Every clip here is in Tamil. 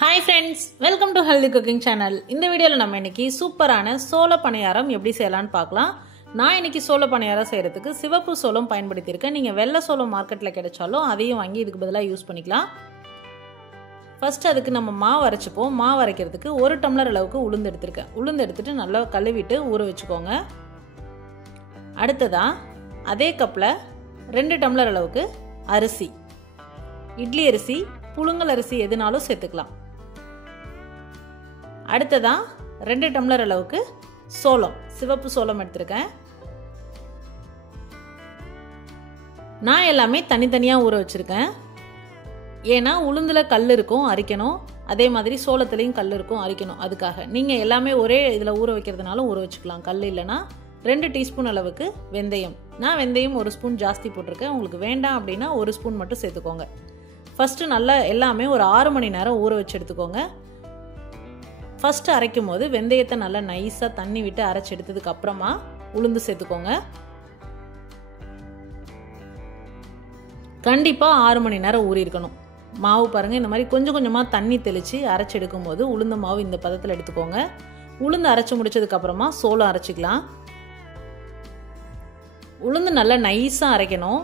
Hi friends, welcome to Healthy Cooking Channel. இந்த வீடியோல நம்ம இன்னைக்கு சூப்பரான சோள பணியாரம் எப்படி செய்யலாம்னு பார்க்கலாம். நான் இன்னைக்கு சோள பணியாரம் செய்யறதுக்கு சிவப்பு சோளம் பயன்படுத்தி இருக்கேன். நீங்க வெள்ளை சோளம் மார்க்கெட்ல கிடைச்சாலும் அதையும் வாங்கி இதுக்கு பதிலா யூஸ் பண்ணிக்கலாம். ஃபர்ஸ்ட் அதுக்கு நம்ம மாவு அரைச்சுப்போம். மாவு அரைக்கிறதுக்கு 1 டம்ளர் அளவுக்கு உளுந்து எடுத்துர்க்கேன். உளுந்து எடுத்துட்டு நல்லா கழுவிட்டு ஊற வெச்சுக்கோங்க. அடுத்ததா அதே கப்ல 2 டம்ளர் அளவுக்கு அரிசி. இட்லி அரிசி, புழுங்கல் அரிசி எதுனாலும் சேர்த்துக்கலாம். அடுத்ததா 2 டம்ளர் அளவுக்கு சோளம், சிவப்பு சோளம் எடுத்துர்க்கேன். நான் எல்லாமே தனித்தனியா ஊற வச்சிருக்கேன். ஏன்னா உளுந்துல கல் இருக்கும் அரைக்கணும், அதே மாதிரி சோளத்துலயும் கல் இருக்கும் அரைக்கணும். அதுக்காக நீங்க எல்லாமே ஒரே இதுல ஊற வைக்கிறதுனால ஊற வச்சுக்கலாம். கல் இல்லைன்னா 2 டீஸ்பூன் அளவுக்கு வெந்தயம். நான் வெந்தயம் 1 ஸ்பூன் ஜாஸ்தி போட்டிருக்கேன். உங்களுக்கு வேண்டாம் அப்படின்னா 1 ஸ்பூன் மட்டும் சேர்த்துக்கோங்க. ஃபர்ஸ்ட் நல்லா எல்லாமே ஒரு 6 மணி நேரம் ஊற வச்சு எடுத்துக்கோங்க. ஃபர்ஸ்ட் அரைக்கும் போது வெந்தயத்தை நல்லா நைஸா தண்ணி விட்டு அரைச்சு எடுத்ததுக்கு அப்புறமா உளுந்து சேர்த்துக்கோங்க. கண்டிப்பா 6 மணி நேரம் ஊறி இருக்கணும். மாவு பாருங்க, இந்த மாதிரி கொஞ்சம் கொஞ்சமா தண்ணி தெளிச்சு அரைச்சு எடுக்கும் போது உளுந்த மாவு இந்த பதத்துல எடுத்துக்கோங்க. உளுந்து அரைச்சு முடிச்சதுக்கு அப்புறமா சோளம் அரைச்சிக்கலாம். உளுந்து நல்லா நைஸா அரைக்கணும்.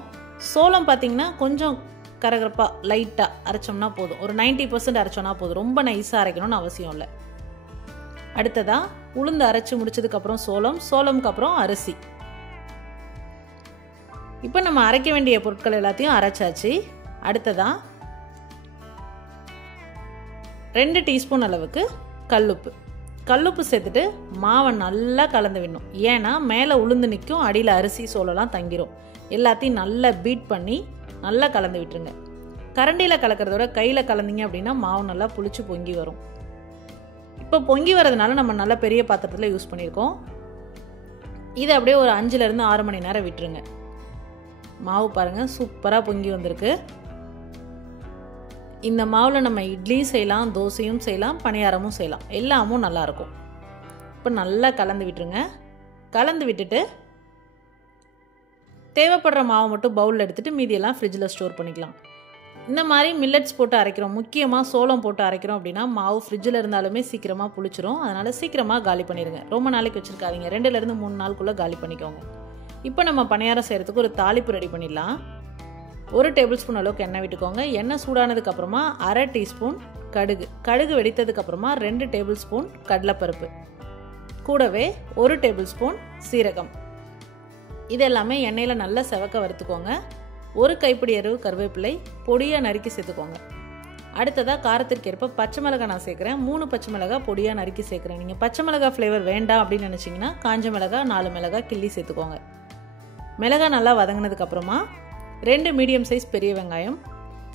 சோளம் பாத்தீங்கன்னா கொஞ்சம் கரகரப்பா லைட்டா அரைச்சோம்னா போதும். ஒரு 90% அரைச்சோம்னா போதும். ரொம்ப நைஸா அரைக்கணும்னு அவசியம் இல்லை. அடுத்ததா உளுந்து அரைச்சு முடிச்சதுக்கு அப்புறம் சோளம்க்கு அப்புறம் அரிசி. இப்போ நம்ம அரைக்க வேண்டிய பொருட்கள் எல்லாத்தையும் அரைச்சாச்சு. அடுத்ததா 2 டீஸ்பூன் அளவுக்கு கல்லுப்பு சேர்த்துட்டு மாவை நல்லா கலந்து விடணும். ஏன்னா மேலே உளுந்து நிற்கும், அடியில் அரிசி சோளம்லாம் தங்கிரும். எல்லாத்தையும் நல்லா பீட் பண்ணி நல்லா கலந்து விட்டுருங்க. கரண்டியில் கலக்கிறதோட கையில் கலந்தீங்க அப்படின்னா மாவு நல்லா புளிச்சு பொங்கி வரும். இப்போ பொங்கி வரதுனால நம்ம நல்ல பெரிய பாத்திரத்தில் யூஸ் பண்ணியிருக்கோம். இதை அப்படியே ஒரு 5லேருந்து 6 மணி நேரம் விட்டுருங்க. மாவு பாருங்க சூப்பராக பொங்கி வந்திருக்கு. இந்த மாவில் நம்ம இட்லியும் செய்யலாம், தோசையும் செய்யலாம், பணியாரமும் செய்யலாம். எல்லாமும் நல்லா இருக்கும். இப்போ நல்லா கலந்து விட்டுருங்க. கலந்து விட்டுட்டு தேவைப்படுற மாவை மட்டும் பவுலில் எடுத்துட்டு மீதியெல்லாம் ஃப்ரிட்ஜில் ஸ்டோர் பண்ணிக்கலாம். இந்த மாதிரி மில்லட்ஸ் போட்டு அரைக்கிறோம், முக்கியமாக சோளம் போட்டு அரைக்கிறோம் அப்படின்னா மாவு ஃப்ரிட்ஜில் இருந்தாலுமே சீக்கிரமாக புளிச்சிரும். அதனால் சீக்கிரமாக காலி பண்ணிடுங்க. ரொம்ப நாளைக்கு வச்சுருக்காதீங்க. 2லேருந்து 3 நாளுக்குள்ளே காலி பண்ணிக்கோங்க. இப்போ நம்ம பணியாரம் செய்கிறதுக்கு ஒரு தாளிப்பு ரெடி பண்ணிடலாம். 1 டேபிள் ஸ்பூன் அளவுக்கு எண்ணெய் விட்டுக்கோங்க. எண்ணெய் சூடானதுக்கு அப்புறமா 1/2 டீஸ்பூன் கடுகு வெடித்ததுக்கு அப்புறமா 2 டேபிள் ஸ்பூன் கடலைப்பருப்பு, கூடவே 1 டேபிள் ஸ்பூன் சீரகம். இதெல்லாமே எண்ணெயில் நல்லா செவக்க வறுத்துக்கோங்க. 1 கைப்பிடி அளவு கருவேப்பிலை பொடியாக நறுக்கி சேர்த்துக்கோங்க. அடுத்ததாக காரத்திற்கு ஏற்ப பச்சை மிளகாய் நான் சேர்க்குறேன். 3 பச்சை மிளகாய் பொடியாக நறுக்கி சேர்க்குறேன். நீங்கள் பச்சை மிளகாய் ஃப்ளேவர் வேண்டாம் அப்படின்னு நினச்சிங்கன்னா காஞ்ச மிளகாய் 4 மிளகாய் கிள்ளி சேர்த்துக்கோங்க. மிளகாய் நல்லா வதங்கினதுக்கு அப்புறமா 2 மீடியம் சைஸ் பெரிய வெங்காயம்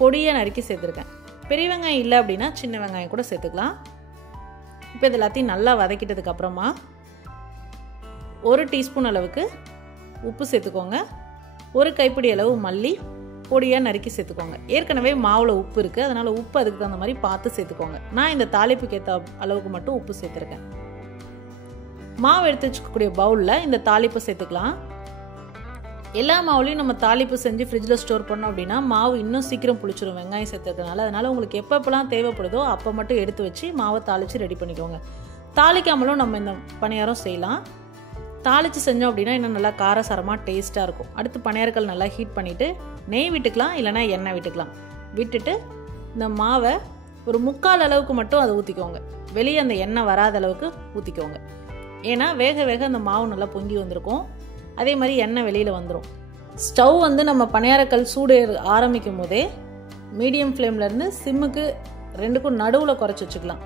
பொடியாக நறுக்கி சேர்த்துருக்கேன். பெரிய வெங்காயம் இல்லை அப்படின்னா சின்ன வெங்காயம் கூட சேர்த்துக்கலாம். இப்போ இது எல்லாத்தையும் நல்லா வதக்கிட்டதுக்கு அப்புறமா 1 டீஸ்பூன் அளவுக்கு உப்பு சேர்த்துக்கோங்க. 1 கைப்பிடி அளவு மல்லி பொடியாக நறுக்கி சேர்த்துக்கோங்க. ஏற்கனவே மாவில் உப்பு இருக்குது, அதனால் உப்பு அதுக்கு தகுந்த மாதிரி பார்த்து சேர்த்துக்கோங்க. நான் இந்த தாளிப்புக்கு ஏற்ற அளவுக்கு மட்டும் உப்பு சேர்த்துருக்கேன். மாவு எடுத்து வச்சுக்கக்கூடிய பவுலில் இந்த தாளிப்பை சேர்த்துக்கலாம். எல்லா மாவுலையும் நம்ம தாளிப்பு செஞ்சு ஃப்ரிட்ஜில் ஸ்டோர் பண்ணோம் அப்படின்னா மாவு இன்னும் சீக்கிரம் புளிச்சிடும் வெங்காயம் சேர்த்துக்கிறதுனால. அதனால் உங்களுக்கு எப்பப்பெல்லாம் தேவைப்படுதோ அப்போ மட்டும் எடுத்து வச்சு மாவை தாளித்து ரெடி பண்ணிக்கோங்க. தாளிக்காமலும் நம்ம இந்த பணியாரம் செய்யலாம். தாளித்து செஞ்சோம் அப்படின்னா இன்னும் நல்லா காரசாரமாக டேஸ்ட்டாக இருக்கும். அடுத்து பணியாரங்கள் நல்லா ஹீட் பண்ணிவிட்டு நெய் விட்டுக்கலாம், இல்லைனா எண்ணெய் விட்டுக்கலாம். விட்டுட்டு இந்த மாவை ஒரு 3/4 அளவுக்கு மட்டும் அதை ஊற்றிக்கோங்க. வெளியே அந்த எண்ணெய் வராத அளவுக்கு ஊற்றிக்கோங்க. ஏன்னா வேக வேக அந்த மாவு நல்லா பொங்கி வந்திருக்கும், அதே மாதிரி எண்ணெய் வெளியில் வந்துடும். ஸ்டவ் நம்ம பணியாரக்கல் சூடு ஆரம்பிக்கும் போதே மீடியம் ஃப்ளேம்லேருந்து சிம்முக்கு 2க்கும் நடுவில் குறைச்சி வச்சுக்கலாம்.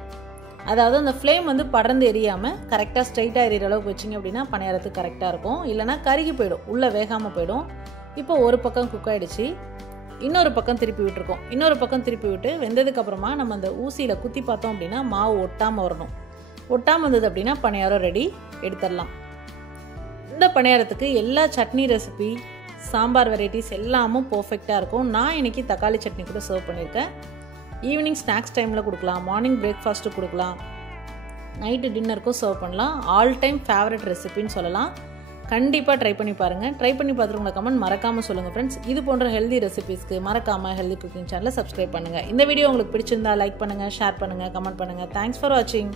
அதாவது அந்த ஃப்ளேம் படர்ந்து எரியாமல் கரெக்டாக ஸ்ட்ரைட்டாக எரியிற அளவுக்கு வச்சிங்க அப்படின்னா பணியாரத்துக்கு கரெக்டாக இருக்கும். இல்லைனா கருகி போயிடும், உள்ளே வேகாமல் போயிடும். இப்போ ஒரு பக்கம் குக் ஆகிடுச்சு, இன்னொரு பக்கம் திருப்பி விட்டுருக்கோம். இன்னொரு பக்கம் திருப்பி விட்டு வெந்ததுக்கு அப்புறமா நம்ம அந்த ஊசியில் குத்தி பார்த்தோம் அப்படின்னா மாவு ஒட்டாமல் வரணும். ஒட்டாமல் வந்தது அப்படின்னா பணியாரம் ரெடி, எடுத்துடலாம். இந்த பணியாரத்துக்கு எல்லா சட்னி ரெசிபி, சாம்பார் வெரைட்டிஸ் எல்லாமும் பர்ஃபெக்டாக இருக்கும். நான் இன்னைக்கு தக்காளி சட்னி கூட சர்வ் பண்ணியிருக்கேன். ஈவினிங் ஸ்நாக்ஸ் டைமில் கொடுக்கலாம், மார்னிங் பிரேக்ஃபாஸ்ட்டு கொடுக்கலாம், நைட்டு டின்னருக்கும் சர்வ் பண்ணலாம். ஆல் டைம் ஃபேவரட் ரெசிபின்னு சொல்லலாம். கண்டிப்பாக ட்ரை பண்ணி பாருங்கள். ட்ரை பண்ணி பார்த்துட்டு உங்களை கமெண்ட் மறக்காமல் சொல்லுங்கள் ஃப்ரெண்ட்ஸ். இது போன்ற ஹெல்தி ரெசிபீஸ்க்கு மறக்காமல் ஹெல்தி குக்கிங் சேனலை சப்ஸ்கிரைப் பண்ணுங்கள். இந்த வீடியோ உங்களுக்கு பிடிச்சிருந்தா லைக் பண்ணுங்கள், ஷேர் பண்ணுங்கள், கமெண்ட் பண்ணுங்கள். தேங்க்ஸ் ஃபார் வாட்சிங்.